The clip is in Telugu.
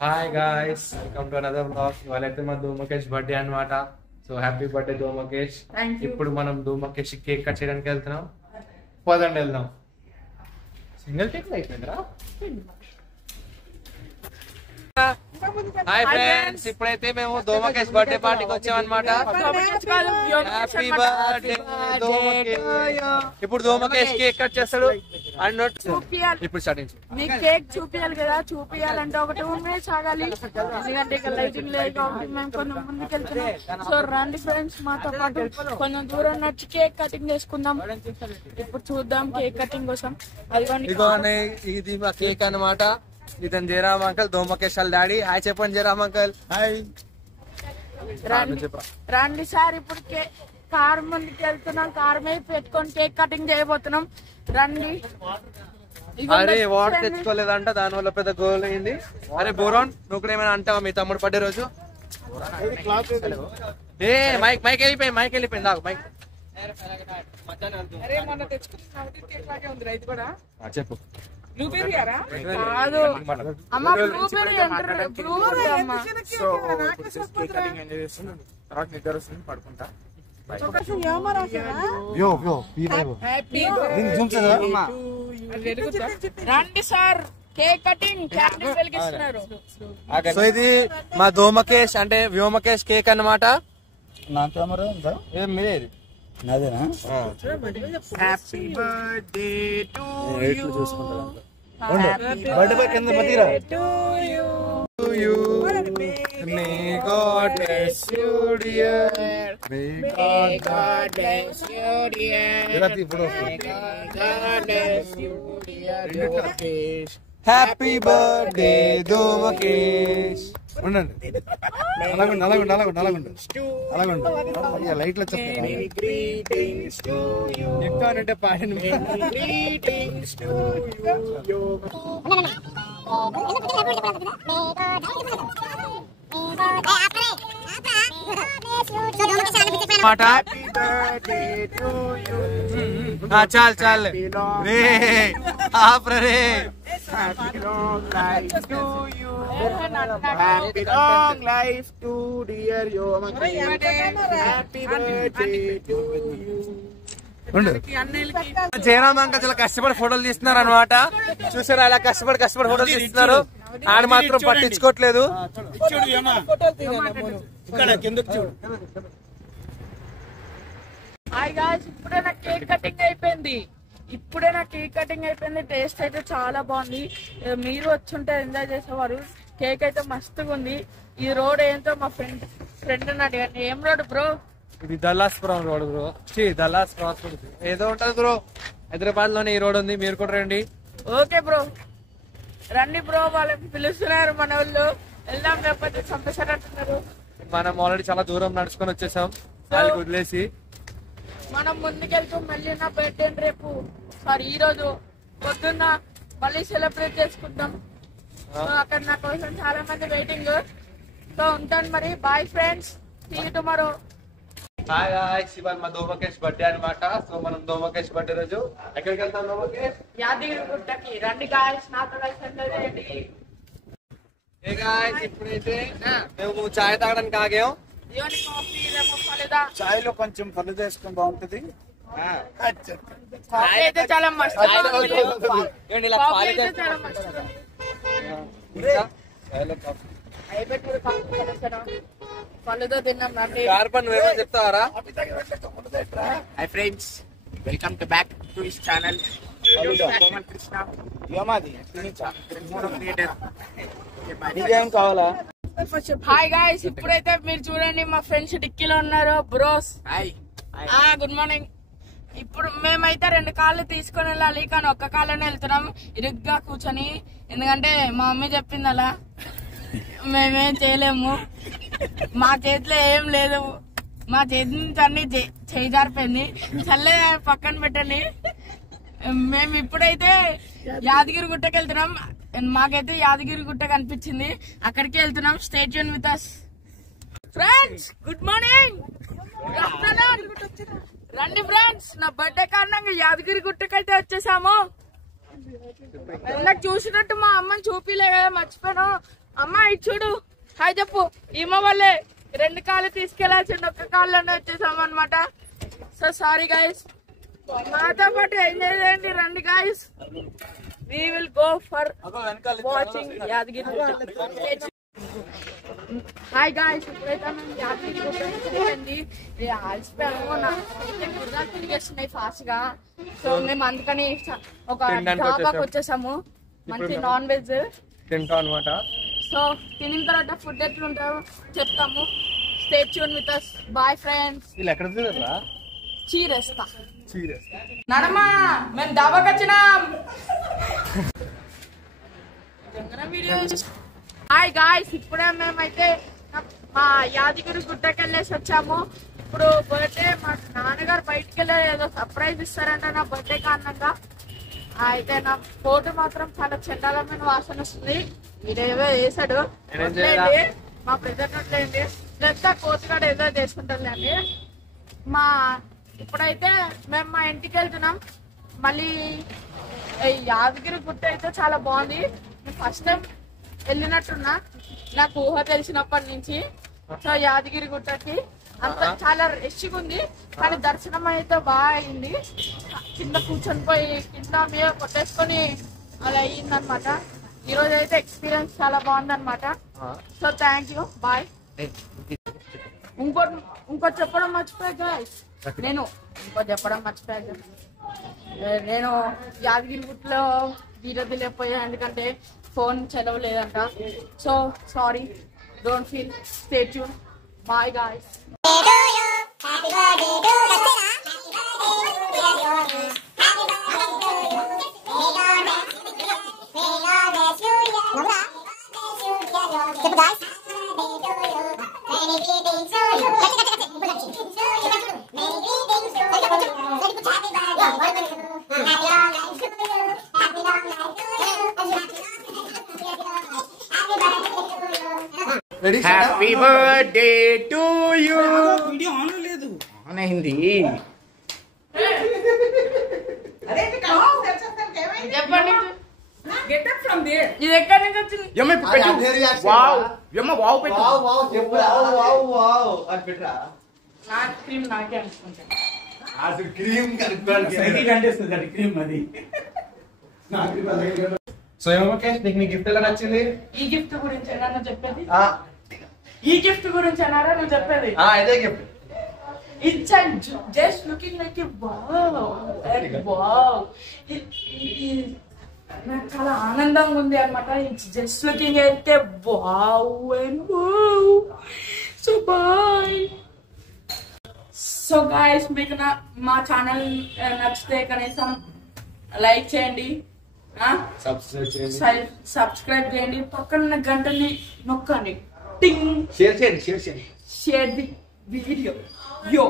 Hi guys, welcome to another vlog. ఇవాళైతే మా ధూమకేష్ బర్త్డే అన్నమాట. So happy birthday Dhoomakesh. ఇప్పుడు మనం ధూమకేష్ కేక్ కట్ చేయడానికి వెళ్తున్నాం. పదండి వెళ్దాం. సింగిల్ టేక్ అయిపోయిందిరా. హాయ్ ఫ్రెండ్స్, ఇప్పుడైతే మేము ధూమకేష్ బర్త్డే పార్టీకి వచ్చామన్నమాట. Happy birthday Dhoomakesh. ఇప్పుడు ధూమకేష్ కేక్ కట్ చేస్తాడు. ఇప్పుడు స్టార్టింగ్ మీకు కేక్ చూపియాలి కదా, చూపియాలంటే ఒక 2 minutes ఆగాలి. ఎందుకంటే ఇక్కడ లైటింగ్ లేదు కాబట్టి మేము కొంచెం ముందుకెళ్తున్నాం. సో రండి ఫ్రెండ్స్, మాతో పాటు కొంచెం దూరం నడిచి కేక్ కటింగ్ చేసుకుందాం. ఇప్పుడు చూద్దాం కేక్ కటింగ్ కోసం. ఇది మా కేక్ అన్నమాట. ఇతను జయరామ్ అంకల్, ధూమకేష్ వాళ్ళ డాడీ. హాయ్ చెప్పండి జయరామ్ అంకల్. హాయ్. రండి సార్, ఇప్పుడు కార్ ముందుకు వెళ్తున్నాం. కార్ మీద పెట్టుకొని కేక్ కటింగ్ చేయబోతున్నాం. రండి. అరే వాటర్ తెచ్చుకోలేదంట, దాని వల్ల పెద్ద గోల్ అయింది. అరే బోరాన్, నువ్వు కూడా ఏమైనా అంటావా మీ తమ్ముడు బర్త్డే రోజు? ఏ మైక్ వెళ్ళిపోయింది నాకు మైక్. చెప్పు. కాదు అమ్మ, బ్లూబెర్రీ అంటారు. బ్లూబెర్రీ అమ్మ. పడుకుంటా. రండి సార్, కేక్ కటింగ్ క్యాండిల్ వెలిగిస్తున్నారు. సో ఇది మా ధూమకేష్ అంటే వ్యోమకేష్ కేక్ అన్నమాట. నా కెమెరా ఏం మీది? నాదేనా? Happy birthday to you. Birthday boy కింద మతిరా. May God bless you dear. May God bless you dear. Happy birthday ధూమకేష్. ఉండండి, అలాగుండు లైట్ లో చెప్తాను. చెప్తానంటే పాడిన చాలు చాలు రే ఆపరే. Happy long life to you. Happy long life to dear yo. Happy birthday to you. Jayaram uncle చాలా కష్టపడి ఫోటోలు తీస్తున్నారు అనమాట. చూసారా అలా కష్టపడి ఫోటోలు తీస్తున్నారు. ఆడ మాత్రం పట్టించుకోవట్లేదు. హాయ్ గాయ్స్, ఇప్పుడే నా కేక్ కటింగ్ అయిపోయింది. టేస్ట్ అయితే చాలా బాగుంది. మీరు వచ్చుంటే ఎంజాయ్ చేసేవారు. కేక్ అయితే మస్తుగా ఉంది. ఈ రోడ్ ఏంటో మా ఫ్రెండ్ అడిగాను, ఏం రోడ్ బ్రో? ఇది Dallaspuram road bro. Dallas cross road ఏదో ఉంటది బ్రో. హైదరాబాద్ లోనే ఈ రోడ్ ఉంది, మీరు కూడా రండి. ఓకే బ్రో, రండి బ్రో. వాళ్ళని పిలుస్తున్నారు మన వాళ్ళు. వెళ్దాం, లేకపోతే చంపేసారంటున్నారు. మనం ఆల్రెడీ చాలా దూరం నడుచుకొని వచ్చేసాం వాళ్ళకి వదిలేసి. మనం ముందుకెళ్తూ మళ్ళీ నా బర్త్డే రేపు ఈ రోజు పొద్దున్న మళ్ళీ సెలబ్రేట్ చేసుకుంటాం. అక్కడ నా కోసం చాలా మంది వెయిటింగ్. సో ఉంటాను మరి. Bye friends, see you tomorrow. Hi guys, ఇవాళ మా ధూమకేష్ బర్త్డే అన్నమాట. సో మనం ధూమకేష్ బర్త్డే రోజు ఎక్కడికి వెళ్తాం ధూమకేష్? యాదగిరిగుట్టకి. రండి గాయ్స్, నాతో కలిసి ఎంజాయ్ చేయండి. ఏ గాయ్స్, ఇప్పుడైతే మేము చాయ్ తాగడానికి ఆగాం. చాయ్ లో కొంచెం పళ్ళు చేసుకుని బాగుంటది. చాలా మస్తు. పళ్ళుతో తిన్నాం. కార్పన్ వేమో చెప్తారా? Hi friends, welcome to back to his channel Komal Krishna. ఏమాది నీకేం కావాలా? హాయ్ గాయ్స్, ఇప్పుడైతే మీరు చూడండి మా ఫ్రెండ్స్ డిక్కీలో ఉన్నారు. Bros hi. Good morning. ఇప్పుడు మేమైతే 2 కాళ్ళు తీసుకొని వెళ్ళాలి, కానీ ఒక్క కాళ్ళనే వెళ్తున్నాం ఇరుగ్గా కూర్చొని. ఎందుకంటే మా మమ్మీ చెప్పింది అలా. మేమేం చేయలేము, మా చేతిలో ఏం లేదు. మా చేతి నుంచి అన్ని చేయి జారిపోయింది. చల్లే పక్కన పెట్టండి. మేము ఇప్పుడైతే యాదగిరి గుట్టకి వెళ్తున్నాం. మాకైతే యాదగిరి గుట్ట కనిపించింది, అక్కడికి వెళ్తున్నాం. Stay tune with us friends. Good morning, good afternoon. రండి ఫ్రెండ్స్, నా బర్త్డే కారణంగా యాదగిరి గుట్టకైతే వచ్చేసాము. ఇందాక చూసినట్టు మా అమ్మని చూపిలే కదా, మర్చిపోయాను. అమ్మా ఇది చూడు హాయ్ చెప్పు ఈమె వాళ్ళే 2 కాళ్ళు తీసుకెళ్లాల్సింది 1 కాళ్ళలోనే వచ్చేసాం అనమాట. సో సారీ గైస్, మాతో పాటు ఎంజాయ్ చేయండి రండి guys. We will go for watching Yadagiri. Hi guys, ఇప్పుడైతే మేము యాదగిరి గుట్టండి గుర్రాలు తిరిగేస్తున్నాయి ఫాస్ట్ గా. సో మేము అందుకని ఒక డాబాకి వచ్చేసాము, మంచి నాన్ వెజ్ తింటాం అనమాట. సో తినిన తర్వాత ఫుడ్ ఎట్లుంటారో చెప్తాము. Stay tune with us. Bye friends. వీళ్ళు ఎక్కడ తిరుగుతారా? చీరేస్తా నడమా, మేము డాబాకి వచ్చినాం. హాయ్ గాయ్స్, ఇప్పుడే మేమైతే మా యాదగిరి గుట్టకి వెళ్ళేసి వచ్చాము. ఇప్పుడు బర్త్డే మా నాన్నగారు బయటకు వెళ్ళి ఏదో సర్ప్రైజ్ ఇస్తారంట నా బర్త్డే కారణంగా. అయితే నా కోటు మాత్రం చాలా చెండాలమైన వాసన వస్తుంది. వీడేదో వేసాడు, మా ప్రెజెంట్ అట్లేండి లేదా కోతుగాడు ఏదో చేసుకుంటుందండి. ఇప్పుడైతే మేము మా ఇంటికి వెళ్తున్నాం. మళ్ళీ యాదగిరి గుట్ట అయితే చాలా బాగుంది. నేను ఫస్ట్ టైం వెళ్ళినట్టున్నా, నాకు ఊహ తెలిసినప్పటి నుంచి. సో యాదగిరి గుట్టకి అంత చాలా రష్గా ఉంది, కానీ దర్శనం అయితే బాగా అయింది. కింద కూర్చొని పోయి కింద మీద కొట్టేసుకొని అలా అయ్యిందనమాట. ఈరోజు అయితే ఎక్స్పీరియన్స్ చాలా బాగుందనమాట. So thank you, bye. ఇంకోటి చెప్పడం మర్చిపోయా గాయ్స్, నేను నేను యాదగిరి గుట్టలో వీడియో తెలియకపోయా, ఎందుకంటే ఫోన్ చెలవు లేదంట. So sorry, don't feel, stay tune, bye guys. Happy birthday to you. Video on లేదు, ఆన్ అయింది. ఇది ఎక్కడి నుంచి వచ్చింది? క్రీమ్ నాకే అనుకుంటాను. సో ఏమోకేష్, నీకు నీ గిఫ్ట్ ఎలా నచ్చింది? ఈ గిఫ్ట్ గురించి ఏమన్నా చెప్పేది? ఈ గిఫ్ట్ గురించి అన్నారా నువ్వు చెప్పేది? ఇదే gift. It's just looking like a wow, and wow. నాకు చాలా ఆనందంగా ఉంది అనమాట. ఇట్స్ జస్ట్ లుకింగ్ అయితే wow and wow. So bye. So guys, మీకు మా ఛానల్ నచ్చితే కనీసం లైక్ చేయండి, సబ్స్క్రైబ్ చేయండి, పక్కన గంటని నొక్కండి, టింగ్, షేర్ చేయండి. Share the video. Yo.